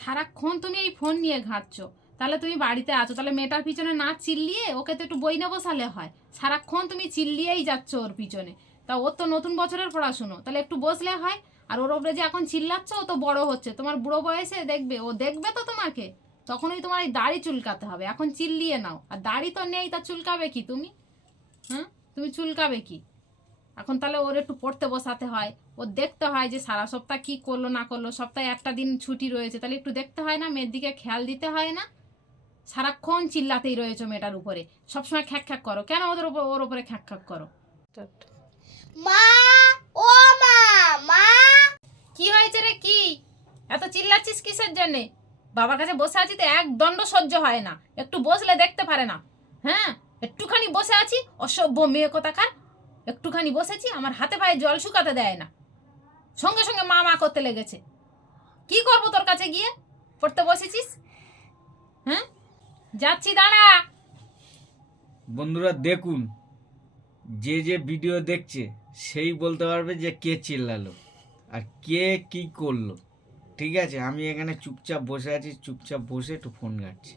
সারাক্ষণ তুমি এই ফোন নিয়ে ঘাঁটছো। তাহলে তুমি বাড়িতে আছো। তাহলে মেয়েটার পিছনে না চিল্লিয়ে ওকে তো একটু বই না বসালে হয়। সারাক্ষণ তুমি চিল্লিয়েই যাচ্ছ ওর পিছনে। তা ওর তো নতুন বছরের পড়াশুনো। তাহলে একটু বসলে হয়। আর ওর ওপরে যে এখন চিল্লাচ্ছ, ও তো বড় হচ্ছে। তোমার বুড়ো বয়সে দেখবে, ও দেখবে তো তোমাকে। তখনই তোমার এই দাড়ি চুলকাতে হবে। এখন চিল্লিয়ে নাও। আর দাড়ি তো নেই, তা চুলকাবে কি তুমি? হ্যাঁ? তুমি চুলকাবে কি? এখন তাহলে ওর একটু পড়তে বসাতে হয়। ও দেখতে হয় যে সারা সপ্তাহ কি করল না করল সপ্তাহে একটা দিন ছুটি রয়েছে তাহলে একটু দেখতে হয় না মেয়ের দিকে খেয়াল দিতে হয় না। সারাক্ষণ চিল্লাতেই রয়েছে মেয়েটার উপরে। সবসময় খ্যাক খ্যাক করো। কেন ওদের উপর ওর উপরে খ্যাক খ্যাক করো? মা ও মা মা! কি হয়েছে রে কি? এত চিল্লাচ্ছিস কিসের জন্যে? বাবার কাছে বসে আছি তো এক দণ্ড সহ্য হয় না। একটু বসলে দেখতে পারে না। হ্যাঁ? একটুখানি বসে আছি অসভ্য মেয়ে কোথাকার? একটুখানি বসেছি, আমার হাতে পায়ে জল শুকাতে দেয় না। সঙ্গে সঙ্গে মা মা করতে লেগেছে। কি করব তোর কাছে গিয়ে? পড়তে বসেছিস? হ্যাঁ? যাচ্ছি, দাঁড়া। বন্ধুরা, দেখুন, যে যে ভিডিও দেখছে, সেই বলতে পারবে যে কে চিল্লালো আর কে কি করল। ঠিক আছে? আমি এখানে চুপচাপ বসে আছি, চুপচাপ বসে একটু ফোন ঘাটছি।